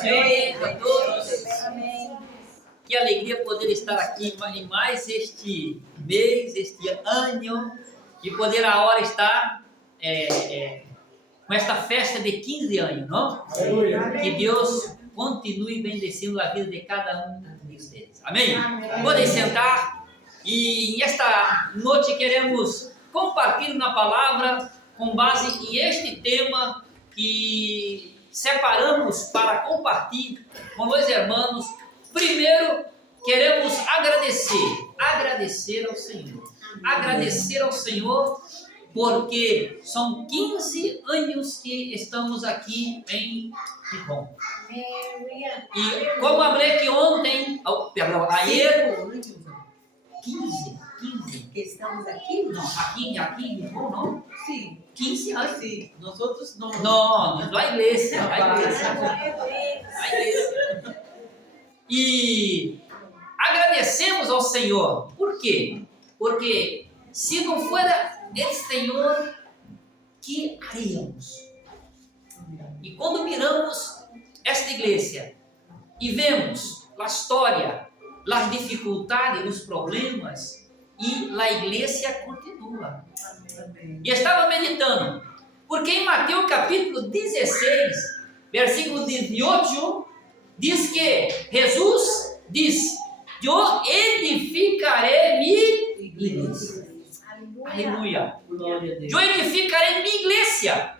Amém a todos. Que alegria poder estar aqui em mais este mês, este ano, e poder agora estar com esta festa de 15 anos, não? Aleluia. Que Deus continue bendecendo a vida de cada um de vocês. Amém? Podem sentar. E nesta noite queremos compartilhar na palavra com base em este tema que separamos para compartilhar com os irmãos. Primeiro, queremos agradecer ao Senhor. Agradecer ao Senhor porque são 15 anos que estamos aqui em Rincon. E como falei que ontem, ayer, 15 que estamos aqui? não, aqui em Rincon, não? Sim. 15 anos. Sim. Nosotros no. Não, a igreja. E agradecemos ao Senhor. Por quê? Porque se não fosse o Senhor, que haríamos? E quando miramos esta igreja e vemos a história, as dificuldades, os problemas, e a igreja continua. E estava meditando, porque em Mateus capítulo 16, versículo 18, diz que Jesus diz: eu edificarei minha igreja. Aleluia. Eu edificarei minha igreja.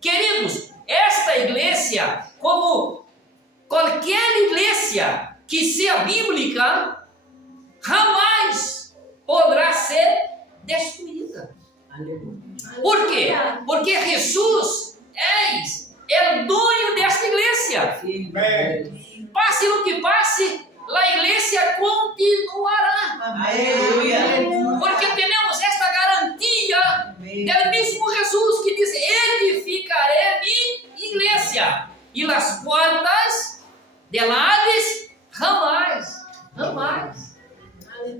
Queridos, esta igreja, como qualquer igreja que seja bíblica, jamais poderá ser destruída. Por quê? Porque Jesus é o dono desta igreja. Passe o que passe, a igreja continuará. Porque temos esta garantia do mesmo Jesus que diz: edificarei minha igreja, e as portas del Hades jamais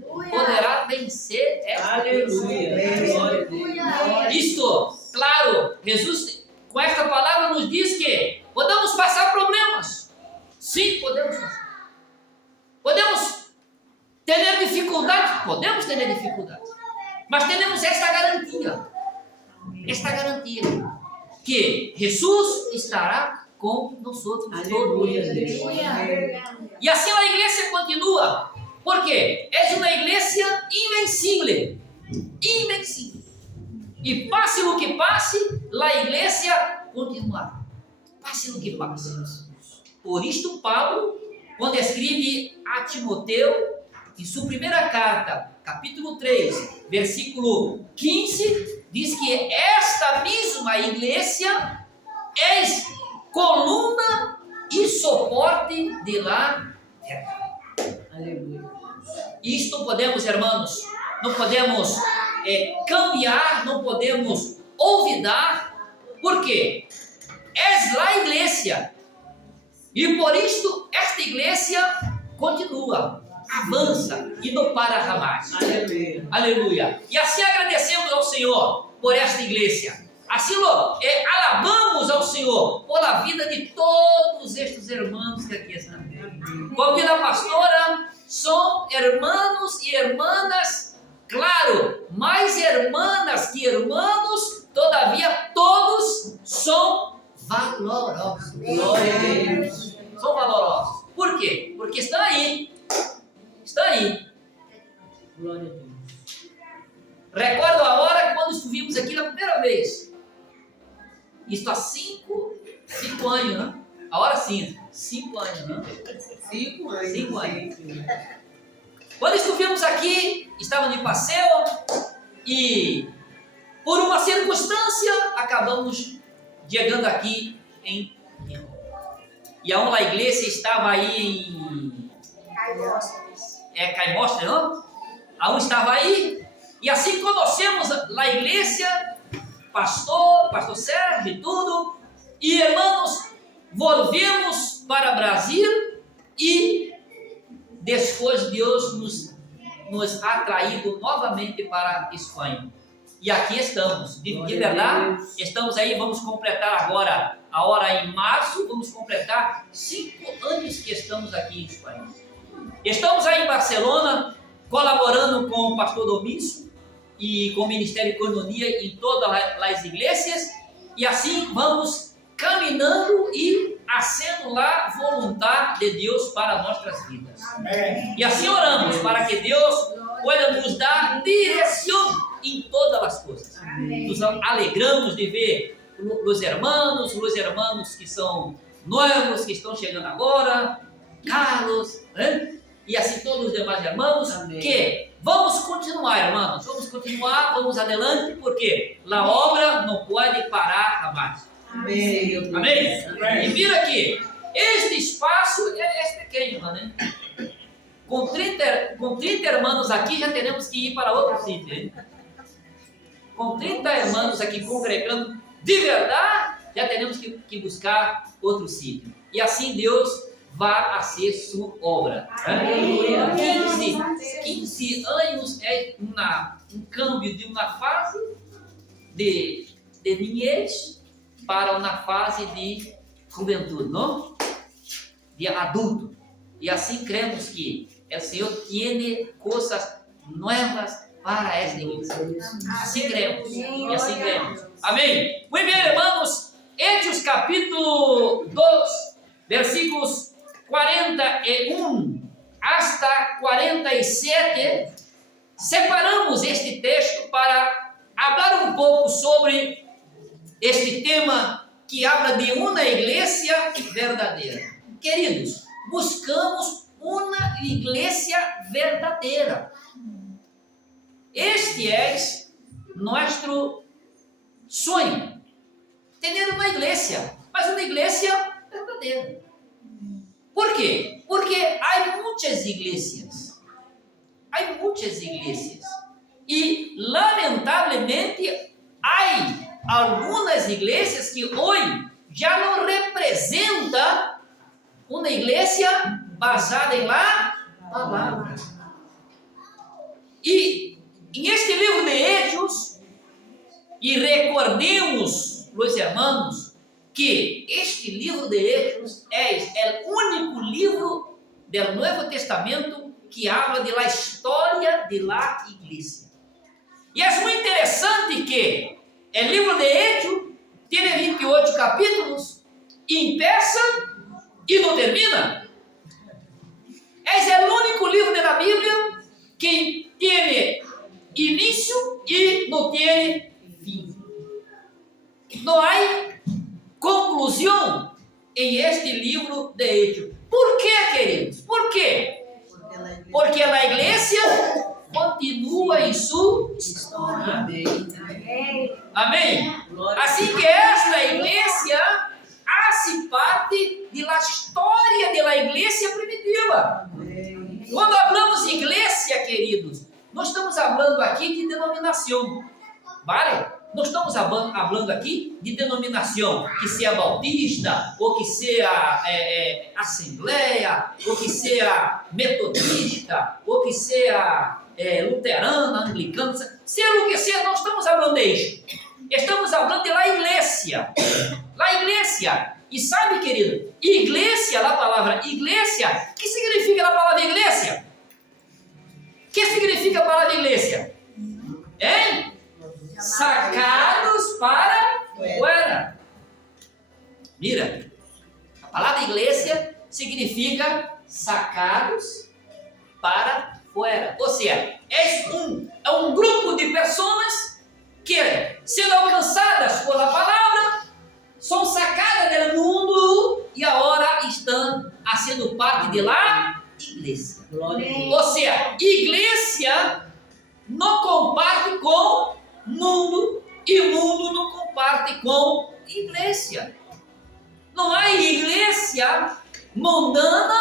poderá vencer esta igreja. Isto, claro, Jesus com esta palavra nos diz que podemos passar problemas. Sim, podemos passar. Podemos ter dificuldades? Podemos ter dificuldades. Mas temos esta garantia. Esta garantia que Jesus estará com nós todos. E assim a igreja continua. Porque é uma igreja invencível. Invencível. E passe o que passe, a igreja continuará. Passe o que passe. Por isto, Paulo, quando escreve a Timoteu, em sua primeira carta, capítulo 3, versículo 15, diz que esta mesma igreja é coluna e suporte de la terra. Aleluia. Isto podemos, irmãos, não podemos cambiar, não podemos olvidar, porque é a igreja. E por isto, esta igreja continua, avança e não para jamais. Aleluia. Aleluia. E assim agradecemos ao Senhor por esta igreja. Assim alabamos ao Senhor por a vida de todos estes irmãos que aqui estão. Como diz a pastora, são irmãos e irmãs, claro, mais irmãs que irmãos, todavia todos são valorosos. Glória a Deus. São valorosos. Por quê? Porque estão aí. Estão aí. Glória a Deus. Recordo a hora quando estivemos aqui na primeira vez. Isto há 5 anos, né? A hora sim, 5 anos, né? 5 anos. 5 anos. Quando estivemos aqui, estávamos de passeio e por uma circunstância acabamos chegando aqui em e aonde a igreja estava aí em Caimostre, não? Aonde estava aí, e assim conhecemos a igreja, pastor Sérgio e tudo, e irmãos, volvemos para o Brasil e depois Deus nos atraído novamente para a Espanha. E aqui estamos, de verdade, estamos aí, vamos completar agora, a hora em março, vamos completar 5 anos que estamos aqui em Espanha. Estamos aí em Barcelona, colaborando com o pastor Domício e com o Ministério de Economia em todas as igrejas, e assim vamos caminhando e sendo lá voluntário de Deus para nossas vidas. Amém. E assim oramos para que Deus pueda nos dar direção em todas as coisas. Amém. Nos alegramos de ver os irmãos que são novos, que estão chegando agora, Carlos, né? E assim todos os demais irmãos, Amém. que vamos continuar, irmãos, vamos adelante, porque a obra não pode parar jamais. Amém. Amém? Amém. E mira aqui, este espaço é pequeno, né? Com 30 irmãos aqui, já teremos que ir para outro sítio, hein? Com 30 irmãos aqui congregando de verdade, já teremos que buscar outro sítio. E assim Deus vai fazer sua obra. Aleluia. 15 anos é um câmbio de uma fase de niñez para uma fase de juventude, não? De adulto. E assim cremos que o Senhor tem coisas novas para esta igreja. Assim cremos. E assim cremos. Amém? Muito bem, irmãos. Hechos capítulo 2, versículos 41 hasta 47. Separamos este texto para falar um pouco sobre este tema que habla de uma igreja verdadeira. Queridos, buscamos uma igreja verdadeira. Este é nosso sonho. Ter uma igreja, mas uma igreja verdadeira. Por quê? Porque há muitas igrejas. Há muitas igrejas. E, lamentavelmente, há algumas igrejas que hoje já não representam uma igreja baseada em la palavra. E neste livro de Hechos, e recordemos, os irmãos, que este livro de Hechos é o único livro do Novo Testamento que habla de la história de la igreja. E é muito interessante que o livro de Hechos tem 28 capítulos, empieza e não termina. É o único livro da Bíblia que tem início e não tem fim. Não há conclusão em este livro de Hechos. Por quê, queridos? Por quê? Porque a igreja continua em sua história. Amém. Amém? Glória Assim que esta igreja hace parte da história da igreja primitiva. Amém. Quando falamos de igreja, queridos, não estamos falando aqui de denominação, vale? Não estamos falando aqui de denominação, que seja bautista, ou que seja assembleia, ou que seja metodista, ou que seja luterana, anglicana, seja o que seja, não estamos falando disso. Estamos falando da igreja. La igreja. E sabe, querido, igreja, a palavra igreja, o que significa a palavra igreja? O que significa a palavra igreja? Hein? Sacados para fora. Mira, a palavra igreja significa sacados para fora. Ou seja, é um grupo de pessoas que, sendo alcançadas pela palavra, são sacadas do mundo e agora estão sendo parte de lá igreja. Ou seja, igreja não comparte com mundo e mundo não comparte com igreja. Não há igreja mundana,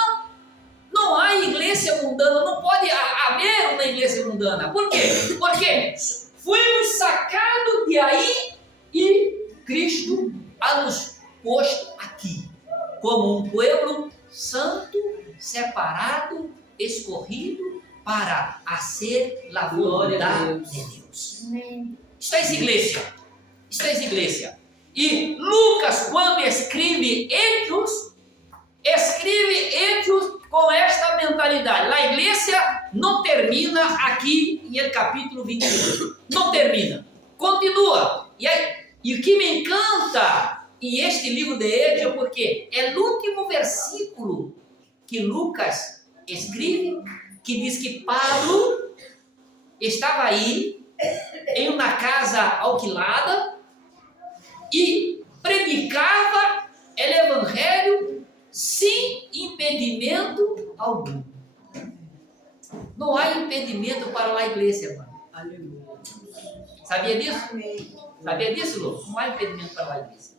não pode haver uma igreja mundana. Por quê? Porque fomos sacados de aí e Cristo a nos posto aqui, como um povo santo, separado, escorrido, para fazer a vontade de Deus. Esta es iglesia. Esta es iglesia. E Lucas, quando escreve Hechos com esta mentalidade. A igreja não termina aqui em el capítulo 21. Não termina. Continua. E o que me encanta em este livro de Hechos, porque é o último versículo que Lucas escreve, que diz que Paulo estava aí em uma casa alquilada e predicava o evangelho sem impedimento algum. Não há impedimento para a igreja, irmão. Aleluia. Sabia disso? Amém. Sabia disso, Lu? Não há impedimento para a igreja.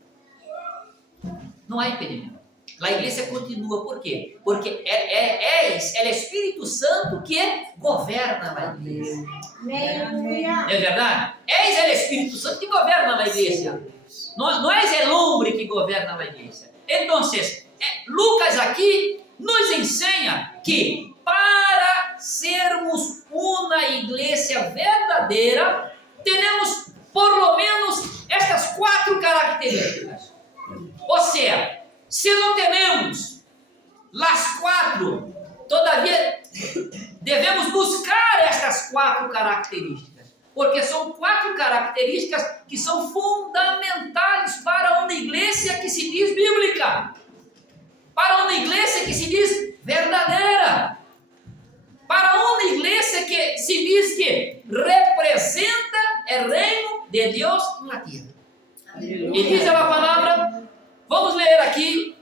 Não há impedimento. A igreja continua, por quê? Porque é o Espírito Santo que governa a igreja. Aleluia. Não é verdade? É o Espírito Santo que governa a igreja. Não é o homem que governa a igreja. Então, Lucas aqui nos ensina que para sermos uma igreja verdadeira, temos por lo menos estas 4 características. Ou seja, se não temos as 4, todavia devemos buscar estas 4 características, porque são 4 características que são fundamentais para uma igreja que se diz bíblica, para uma igreja que se diz verdadeira, para uma igreja que se diz que representa o reino de Deus na terra. E diz a palavra, vamos ler aqui,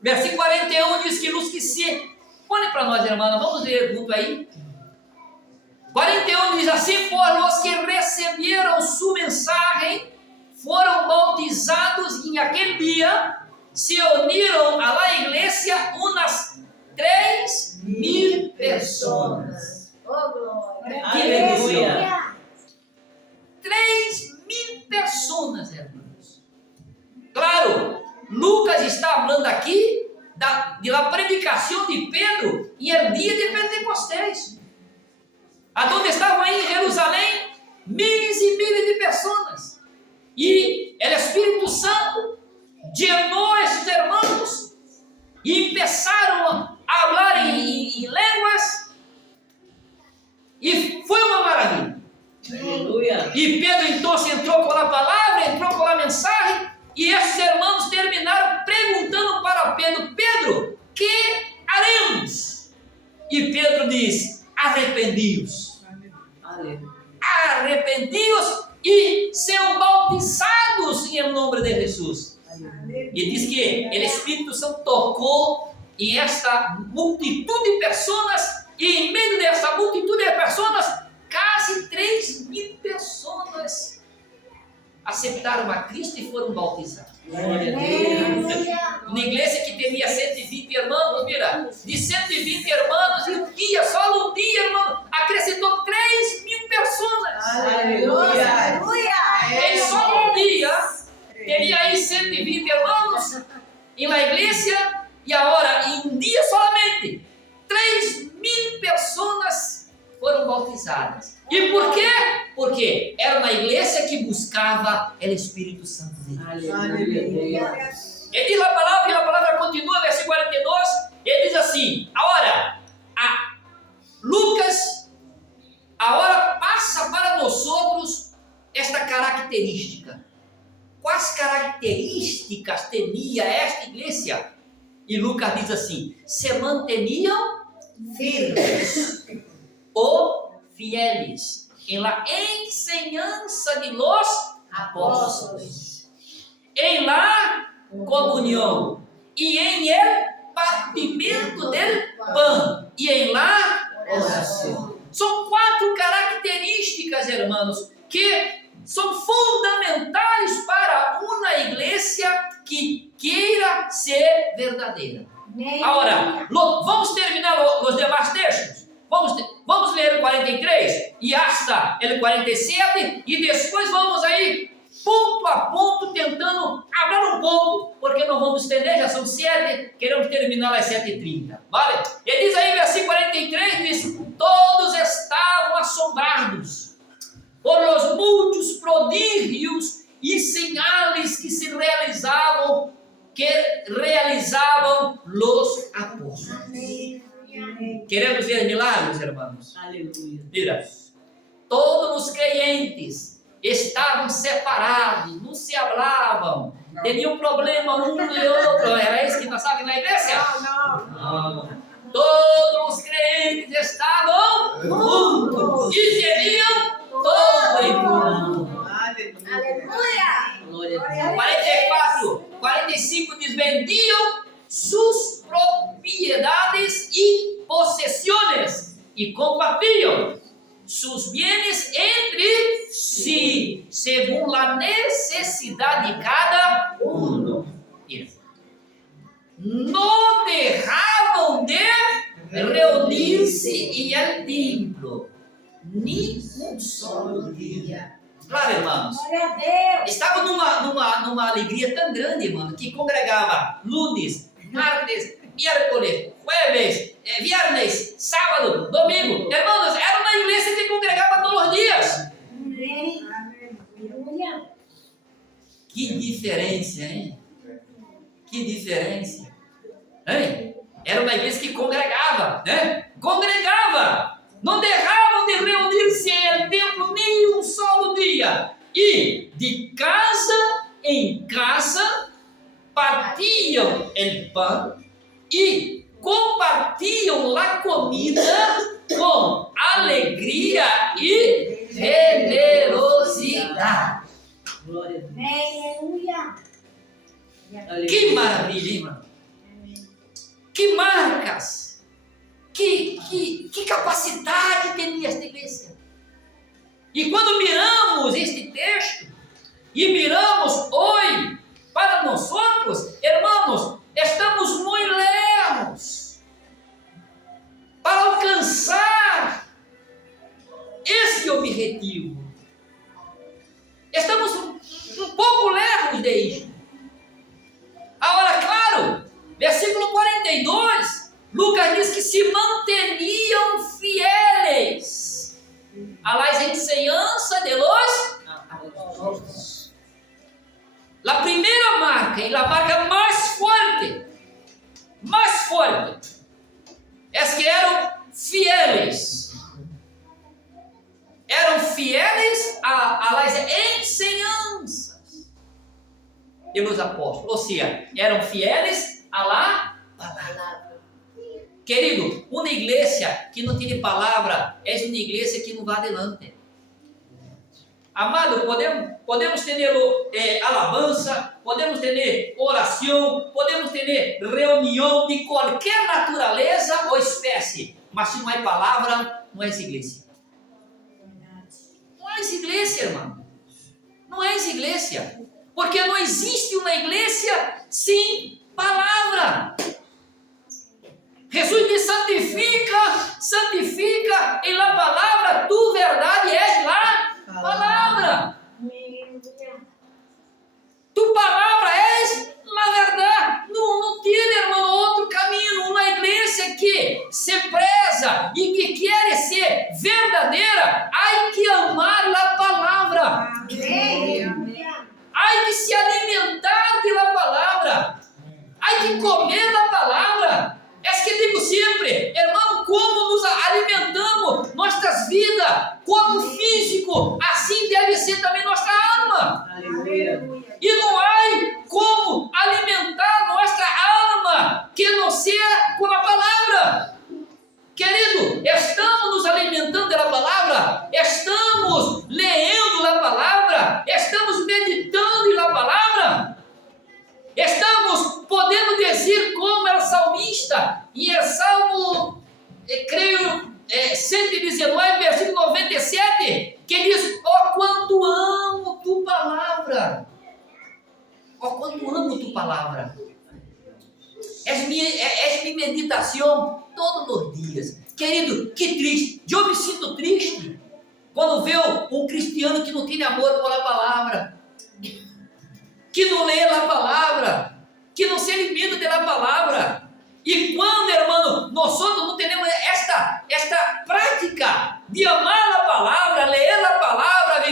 versículo 41, diz que os que se... Põe para nós, irmã, vamos ler junto aí. 41 diz assim: por los que receberam sua mensagem, foram bautizados em aquele dia, se uniram à la igreja umas 3.000 pessoas. Oh, glória. Que Aleluia. 3.000 pessoas, irmãos. Claro, Lucas está falando aqui da predicação de Pedro em el dia de Pentecostés, aonde estavam aí em Jerusalém miles e miles de pessoas, e o Espírito Santo llenou esses irmãos e começaram a falar em línguas, e foi uma maravilha. Aleluia. E Pedro então entrou com a palavra, entrou com a mensagem, e esses irmãos terminaram perguntando para Pedro: Pedro, que haremos? E Pedro diz: arrependi-os. Arrependi-os e sejam bautizados em nome de Jesus. E diz que o Espírito Santo tocou em esta multitud de pessoas, e em meio dessa multitud de pessoas, quase 3.000 pessoas aceitaram a Cristo e foram bautizados. Uma igreja que tinha 120 irmãos, mira, de 120 irmãos, e só um dia, irmão, acrescentou 3.000 pessoas. Aleluia. Em só um dia, teria aí 120 irmãos em la igreja, e agora, em um dia solamente, 3.000 pessoas foram bautizadas. E por quê? Porque era uma igreja que buscava o Espírito Santo de Deus. Aleluia. Ele diz a palavra continua, versículo 42, ele diz assim: agora, Lucas, agora passa para nós outros esta característica. Quais características tinha esta igreja? E Lucas diz assim: se manteniam firmes ou fieles em la enseñanza de los apóstolos, em la comunhão e em el partimento del pão e em la oração. São 4 características, irmãos, que são fundamentais para uma igreja que queira ser verdadeira. Agora, vamos terminar os demais textos. Vamos ler o 43 e hasta o 47, e depois vamos aí ponto a ponto tentando falar um pouco, porque não vamos estender, já são 7, queremos terminar às 7h30, vale? Ele diz aí, versículo 43, diz: todos estavam assombrados por los muchos prodigios e señales que se realizavam, os apóstolos. Amém. Queremos ver milagres, irmãos? Aleluia. Mira, todos os crentes estavam separados, não se hablavam, tinham problema um e outro. Era isso que passavam na igreja? Não. Todos os crentes estavam juntos e teriam todo em comum. Aleluia. Glória a Deus. 44, 45 diz: vendiam suas propriedades e possessões e compartilham seus bens entre si, segundo a necessidade de cada um. Não deixavam de reunir-se em el templo, nem um só dia. Claro, irmãos, Glória a Deus. estava numa alegria tão grande, irmão, que congregava lunes, martes, miércoles, jueves, viernes, sábado, domingo. Irmãos, era uma igreja que congregava todos os dias. Amém. Aleluia. Que diferença, hein? Que diferença. Hein? Era uma igreja que congregava, né? Congregava. Não deixavam de reunir-se em templo nem um só dia. E de casa em casa partiam o pão e compartilham a comida com alegria e generosidade. Glória a Deus. Aleluia. Que maravilha, hein, irmão? Que marcas, que capacidade tem esta igreja. E quando miramos este texto, e miramos hoje para nós outros, irmãos, estamos muito lejos para alcançar esse objetivo. Estamos um pouco lejos disso. Agora, claro, versículo 42, Lucas diz que se manteniam fieles a las enseñanzas de los apóstolos. A primeira marca, e a marca mais forte, é que eram fieles. Eram fieles a las enseñanzas de los apóstolos, ou seja, eram fieles a la palavra. Querido, uma igreja que não tem palavra é uma igreja que não vai adelante. Amado, podemos ter alabança, podemos ter oração, podemos ter reunião de qualquer natureza ou espécie, mas se não é palavra, não é igreja. Não é igreja, irmão. Não é igreja. Porque não existe uma igreja sem palavra. Jesus diz: santifica em la palavra, tu verdade és la palavra. Tu palavra és la verdade. Não tem, irmão, outro caminho. Uma igreja que se preza e que quer ser verdadeira, há que amar a palavra. Há que se alimentar pela palavra. Há que comer da palavra. É que digo sempre, irmão, como nos alimentamos nossas vidas, corpo físico, assim deve ser também nossa alma. Aleluia. E não há como alimentar nossa alma que não seja com a palavra. Querido, estamos nos alimentando da palavra, estamos lendo a palavra, estamos meditando na palavra, estamos podendo dizer como é o salmista, e é Salmo, creio, 119, versículo 97, que diz: ó quanto amo tu palavra, ó quanto amo tu palavra, és minha meditação todos os dias. Querido, que triste, eu me sinto triste quando vejo um cristiano que não tem amor por a palavra, que não lê a palavra, que não se alimenta da palavra. E quando, irmão, nós não temos esta prática de amar a palavra, ler a palavra,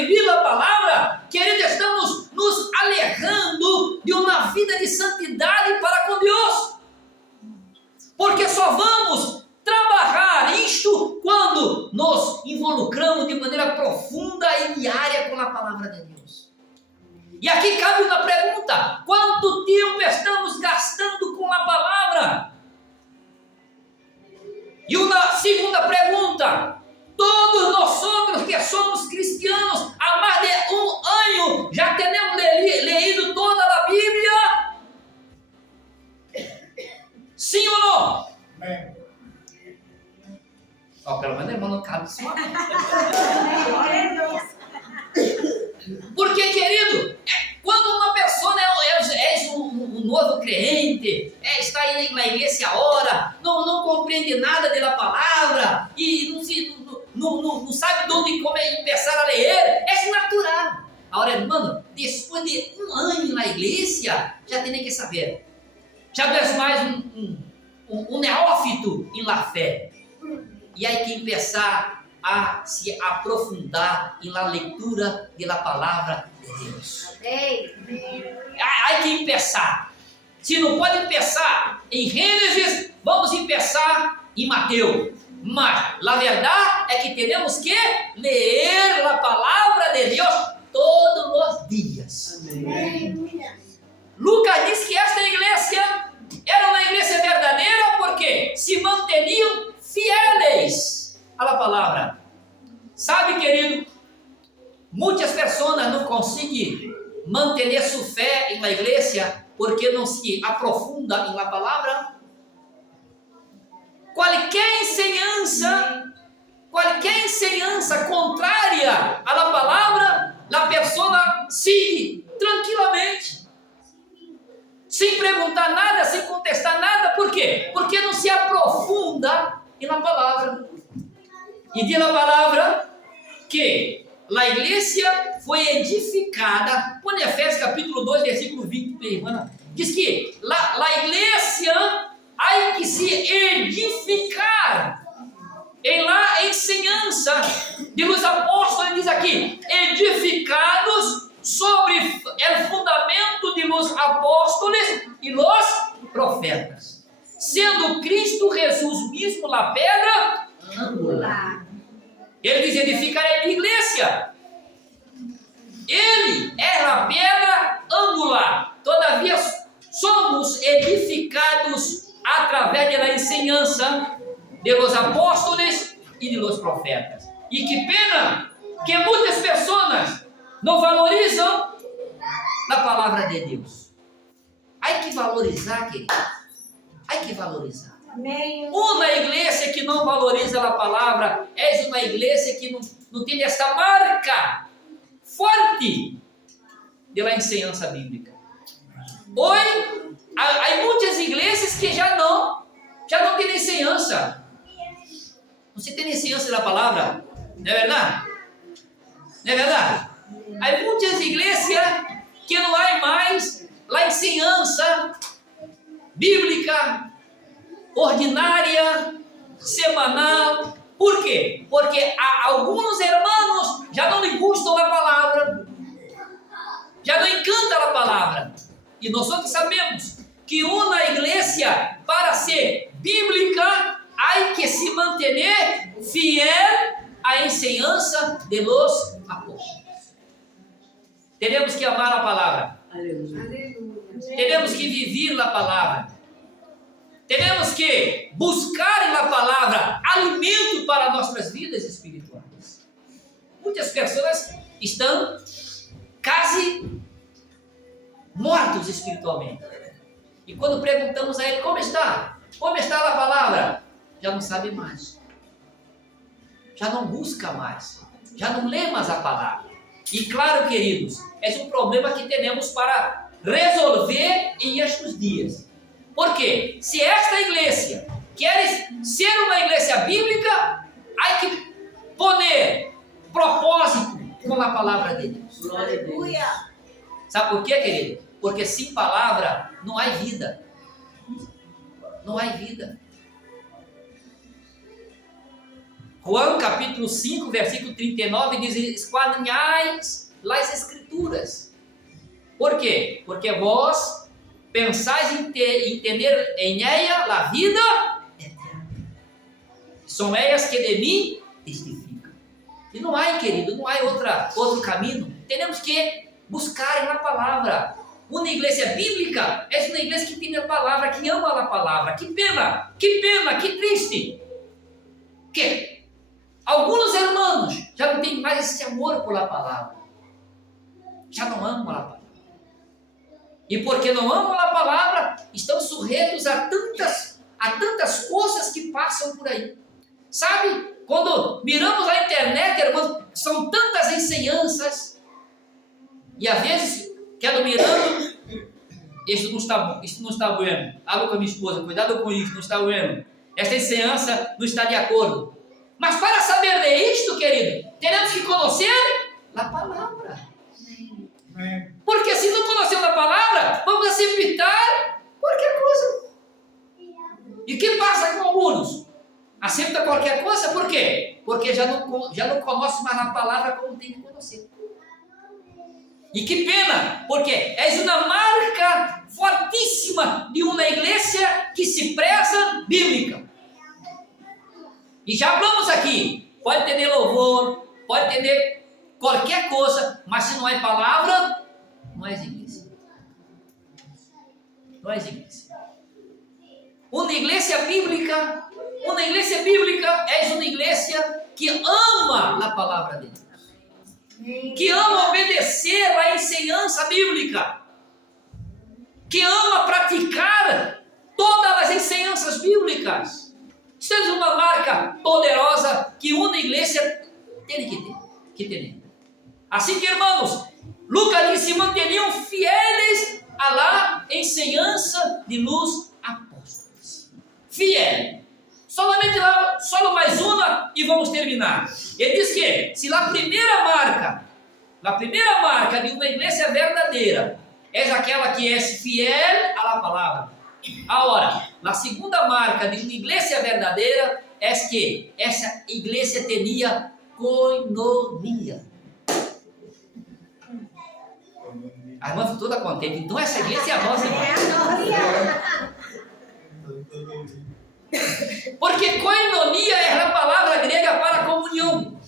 Porque só vamos trabalhar isto quando nos involucramos de maneira profunda e diária com a palavra de Deus. E aqui cabe uma pergunta: quanto tempo estamos gastando com a palavra? E uma segunda pergunta: todos nós outros que somos cristianos há mais de um ano já temos leído toda a Bíblia? Sim ou não? Amém. Pelo menos irmão não cabe só. Glória a Deus. Porque, querido, quando uma pessoa é um novo crente, está aí na igreja a hora, não compreende nada da palavra e não sabe de onde começar a ler, é natural. Agora, irmão, depois de um ano na igreja, já tem que saber. Já não é mais um neófito em la fé. E aí que começar a se aprofundar na leitura da palavra de Deus. Aí que começar. Se não pode começar em Gênesis, vamos começar em Mateus. Mas a verdade é que temos que ler a palavra de Deus todos os dias. Lucas diz que esta igreja era uma igreja verdadeira porque se manteniam fieles à palavra. Sabe, querido, muitas pessoas não conseguem manter sua fé na igreja porque não se aprofunda na palavra. Qualquer ensinança contrária à palavra, a pessoa sigue tranquilamente, sem perguntar nada, sem contestar nada. Por quê? Porque não se aprofunda na palavra. E diz a palavra que a igreja foi edificada, quando Efésios capítulo 2, versículo 20, diz que a igreja há que se edificar em la ensinança de los apóstolos, diz aqui, edificados sobre o fundamento de los apóstolos e los profetas, sendo Cristo Jesus mesmo a pedra angular. Ele diz: edificarei a igreja. Ele é a pedra angular. Todavia somos edificados através da ensinança de los apóstolos e de los profetas. E que pena que muitas pessoas não valorizam a palavra de Deus. Há que valorizar, querido. Há que valorizar. Amém. Uma igreja que não valoriza a palavra é uma igreja que não tem esta marca forte da ensinança bíblica. Hoje, há muitas igrejas que já não têm ensinança. Não se tem ensinança da palavra, não é verdade? Não é verdade? Há muitas igrejas que não há mais a ensinança bíblica ordinária, semanal. Por quê? Porque alguns irmãos já não lhe gustam a palavra, já não encanta a palavra. E nós outros sabemos que uma igreja, para ser bíblica, há que se manter fiel à ensinança de los apóstolos. Teremos que amar a palavra. Aleluia. Teremos que viver a palavra. Teremos que buscar na palavra alimento para nossas vidas espirituais. Muitas pessoas estão quase mortos espiritualmente. E quando perguntamos a ele como está a palavra, já não sabe mais. Já não busca mais. Já não lê mais a palavra. E claro, queridos, é um problema que temos para resolver em estes dias. Porque se esta igreja quer ser uma igreja bíblica, há que poner propósito com a palavra de Deus. Glória a Deus. Sabe por quê, querido? Porque sem palavra não há vida. Não há vida. João capítulo 5, versículo 39 diz: esquadrinhais as escrituras. Por quê? Porque vós pensais em tener em ella la vida eterna. São elas que de mim testificam. E não há, querido, não há outro caminho. Temos que buscar na palavra. Uma igreja bíblica é uma igreja que tem a palavra, que ama a palavra. Que pena, que triste. Que alguns irmãos já não têm mais esse amor por a palavra. Já não amam a palavra. E porque não amam a palavra, estão sujeitos a tantas coisas que passam por aí. Sabe? Quando miramos a internet, irmãos, são tantas ensinanças. E às vezes, quero mirando, isso não está bueno. Hablo com a minha esposa, cuidado com isso, não está bueno. Esta ensinança não está de acordo. Mas para saber de isto, querido, teremos que conhecer a palavra. Porque se não conhecer a palavra, vamos aceitar qualquer coisa. E o que passa com alguns? Aceita qualquer coisa, por quê? Porque já não conhece mais a palavra como tem que conhecer. E que pena, porque é uma marca fortíssima de uma igreja que se preza bíblica. E já falamos aqui, pode ter louvor, pode ter qualquer coisa, mas se não é palavra, não é igreja. Não é igreja. Uma igreja bíblica é uma igreja que ama a palavra de Deus. Que ama obedecer a ensinança bíblica, que ama praticar todas as ensinanças bíblicas. Isso é uma marca poderosa que uma igreja tem que ter. Assim que, irmãos, Lucas diz: se manteniam fiéis à ensinança de los apóstolos. Fiel. Solamente lá, só mais uma e vamos terminar. Ele diz que se a primeira marca de uma igreja verdadeira é aquela que é fiel à palavra. Agora, a segunda marca de uma igreja verdadeira é que essa igreja tinha koinonia. A irmã ficou toda contente. Então essa igreja é a nossa, irmã. Porque koinonia é a palavra grega para comunhão.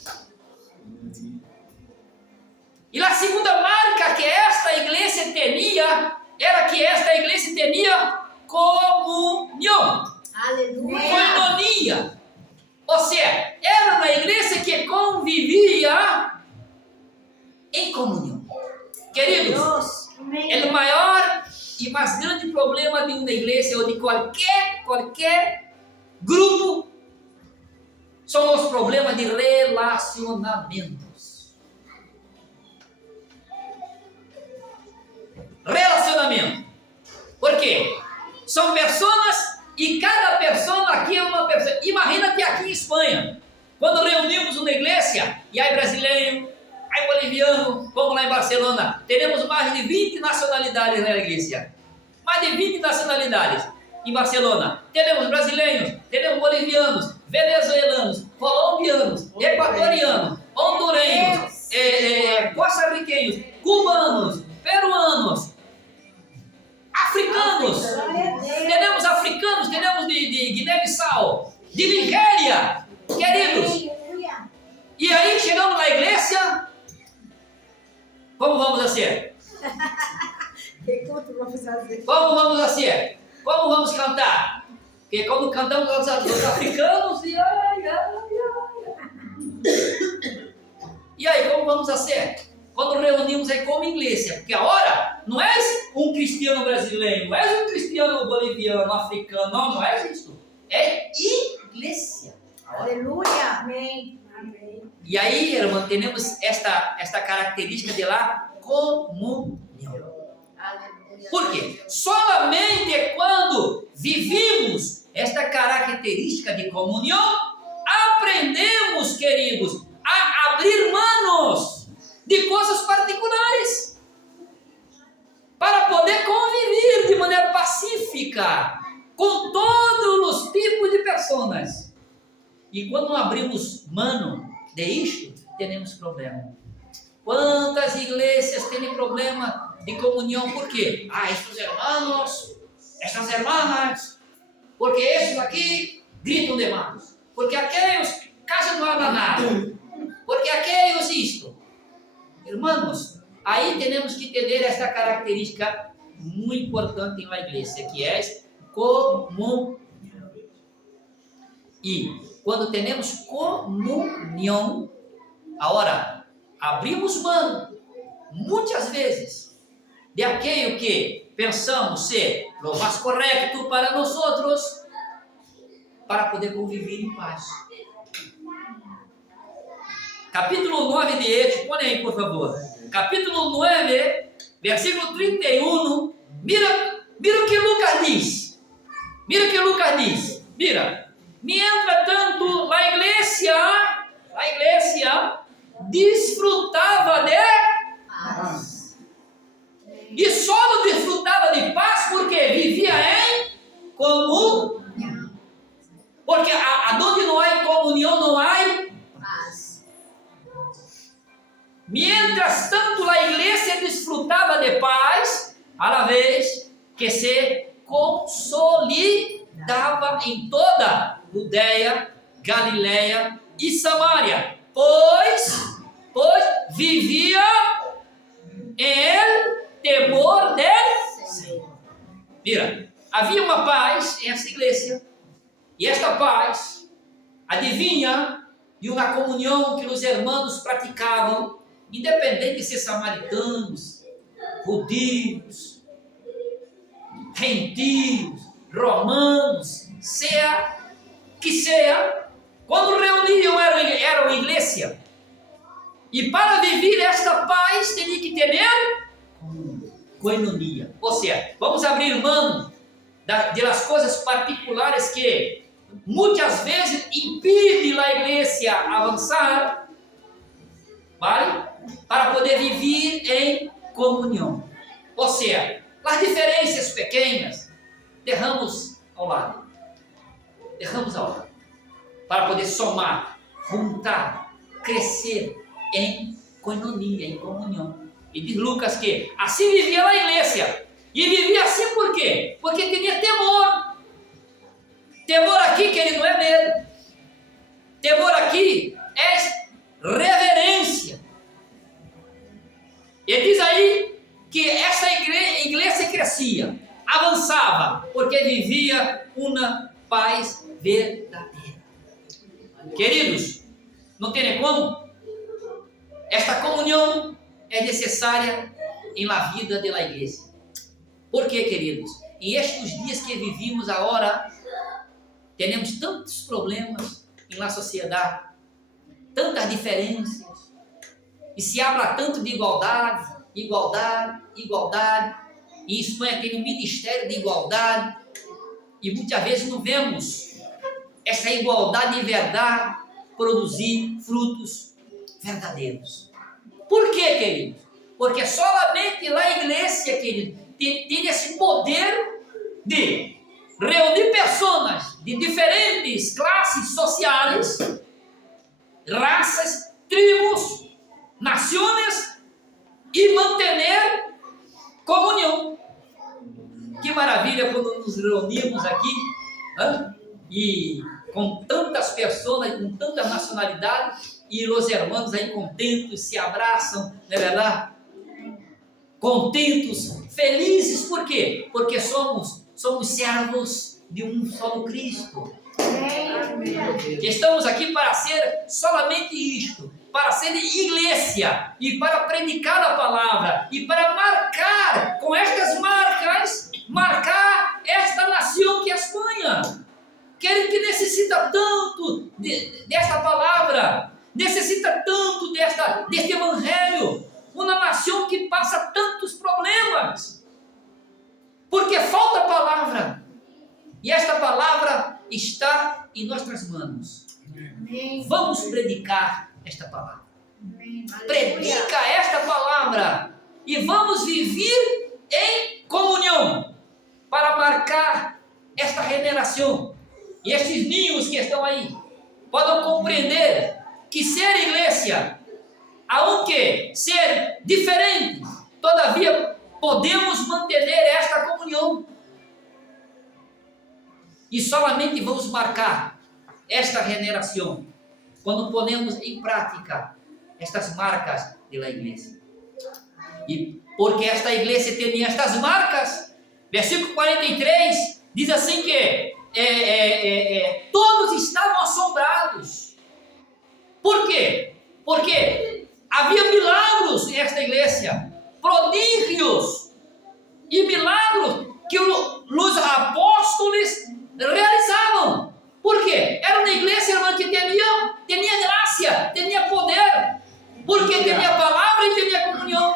E a segunda marca que esta igreja tinha era que esta igreja tinha comunhão. Aleluia. Koinonia. Ou seja, era uma igreja que convivia em comunhão. Queridos, o maior e mais grande problema de uma igreja ou de qualquer grupo são os problemas de relacionamentos. Relacionamento. Por quê? São pessoas e cada pessoa aqui é uma pessoa. Imagina-te aqui em Espanha, quando reunimos uma igreja, e aí brasileiro, aí boliviano, como lá em Barcelona, teremos mais de 20 nacionalidades na igreja. Mais de 20 nacionalidades. Em Barcelona, teremos brasileiros, teremos bolivianos, venezuelanos, colombianos, equatorianos, hondurenhos, costarriquenhos, cubanos, peruanos, africanos. Teremos africanos, teremos de Guiné-Bissau, de Nigéria, queridos. E aí chegamos na igreja, como vamos fazer? Como vamos fazer? Como vamos cantar? Porque quando cantamos os africanos, e aí, como vamos fazer? Quando reunimos aí como igreja, porque agora não é um cristiano brasileiro, não é um cristiano boliviano, africano, não é isso. É igreja. Aleluia. Amém. Amém. E aí, irmão, temos esta característica de lá comunhão. Por quê? Solamente quando vivimos esta característica de comunhão, aprendemos, queridos, a abrir manos de coisas particulares para poder conviver de maneira pacífica com todos os tipos de pessoas. E quando não abrimos mano de isto, temos problema. Quantas igrejas têm problema de comunhão. Por quê? Estes hermanos, estas hermanas, porque estes aqui gritam demais, porque aqueles casi não hablam nada, porque aqueles isto. Irmãos, aí temos que entender esta característica muito importante em uma igreja, que é comunhão. E quando temos comunhão, agora abrimos mão, muitas vezes, de aquilo que pensamos ser o mais correto para nós outros, para poder conviver em paz. Capítulo 9 de Êxodo, põe aí por favor. Capítulo 9, versículo 31. Mira o que Lucas diz. Mira o que Lucas diz. Mira. Entretanto, a igreja desfrutava de paz. E só não desfrutava de paz porque vivia em comunhão. Porque aonde não há comunhão, não há paz. Mientras tanto, a igreja desfrutava de paz, a la vez que se consolidava em toda Judeia, Galileia e Samaria, pois vivia em temor dele. Mira, havia uma paz em esta igreja, e esta paz adivinha de uma comunhão que os irmãos praticavam, independente de ser samaritanos, judios, gentios, romanos, quando reuniam eram igreja. E para viver esta paz, tinha que ter coinonia. Ou seja, vamos abrir mão das coisas particulares que muitas vezes impedem a igreja avançar, vale? Para poder viver em comunhão. Ou seja, as diferenças pequenas, derramos ao lado. Para poder somar, juntar, crescer em coinonia, em comunhão. E diz Lucas que assim vivia a igreja. E vivia assim por quê? Porque tinha temor. Temor aqui, querido, não é medo. Temor aqui é reverência. E diz aí que essa igreja crescia, avançava, porque vivia uma paz verdadeira. Queridos, não tem como? Esta comunhão é necessária em la vida da igreja. Por quê, queridos? Em estes dias que vivimos agora, temos tantos problemas na sociedade, tantas diferenças, e se habla tanto de igualdade, e isso é aquele ministério de igualdade, e muitas vezes não vemos essa igualdade de verdade produzir frutos verdadeiros. Por quê, queridos? Porque somente a igreja, queridos, tem esse poder de reunir pessoas de diferentes classes sociais, raças, tribos, nações e manter comunhão. Que maravilha quando nos reunimos aqui, e com tantas pessoas, com tanta nacionalidade, e os irmãos aí contentos, se abraçam, não é verdade? Contentos, felizes, por quê? Porque somos servos de um só Cristo. Que estamos aqui para ser somente isto, para ser igreja e para predicar a palavra e para marcar com estas marcas, marcar esta nação que é a Espanha. Querem que necessita tanto desta palavra, necessita tanto deste evangelho, uma nação que passa tantos problemas, porque falta palavra, e esta palavra está em nossas mãos. Amém. Vamos predicar esta palavra. Amém. Predica esta palavra e vamos viver em comunhão para marcar esta regeneração. E estes ninhos que estão aí podem compreender que ser igreja, aunque ser diferente, todavia podemos manter esta comunhão. E solamente vamos marcar esta regeneração quando ponemos em prática estas marcas da igreja. E porque esta igreja tinha estas marcas, versículo 43 diz assim que todos estavam assombrados. Por quê? Porque havia milagros nesta igreja, prodígios e milagros que os apóstolos realizavam. Por quê? Era uma igreja, irmã, que tinha graça, tinha poder, porque tinha palavra e tinha comunhão.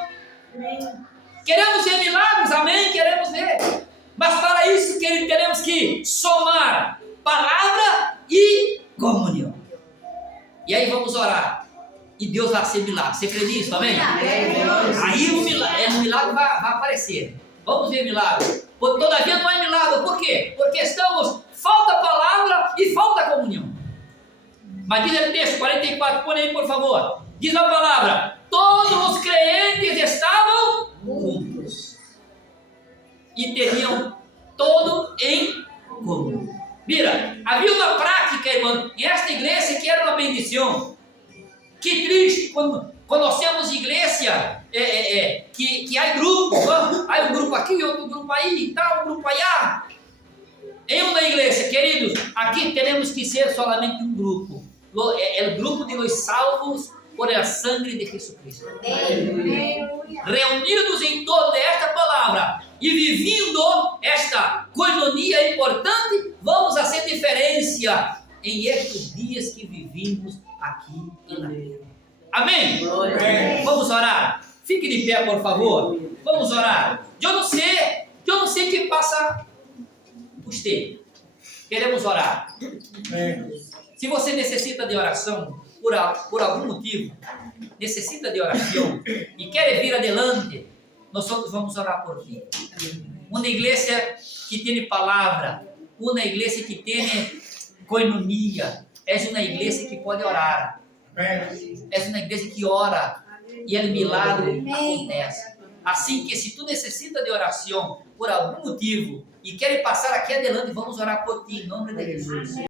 Queremos ver milagros? Amém? Queremos ver. Mas para isso teremos que somar palavra e comunhão. E aí vamos orar. E Deus vai ser milagre. Você crê nisso? Amém? Aí o milagre vai aparecer. Vamos ver milagre. Todavia não é milagre. Por quê? Porque falta palavra e falta comunhão. Mas diz o texto 44, põe aí por favor. Diz a palavra: todos os crentes estavam juntos e teriam todo em comum. Mira, havia uma prática, irmão, em esta igreja que era uma bendição. Que triste quando nós temos igreja que há grupos, há um grupo aqui, outro grupo aí, tal, um grupo allá. Em uma igreja, queridos, aqui teremos que ser solamente um grupo. É o grupo de los salvos por a sangue de Jesucristo. Reunidos em torno desta palavra e vivendo esta coinonia importante, vamos fazer diferença em estes dias que vivimos aqui e na terra. Amém? Vamos orar. Fique de pé, por favor. Vamos orar. Eu não sei o que passa você. Queremos orar. Se você necessita de oração por algum motivo, necessita de oração e quer vir adelante, nós vamos orar por ti. Uma igreja que tem palavra, uma igreja que tem coinonia, é uma igreja que pode orar, é uma igreja que ora e o milagre acontece. Assim que se tu necessita de oração por algum motivo e quer passar aqui adelante, vamos orar por ti em nome de Jesus.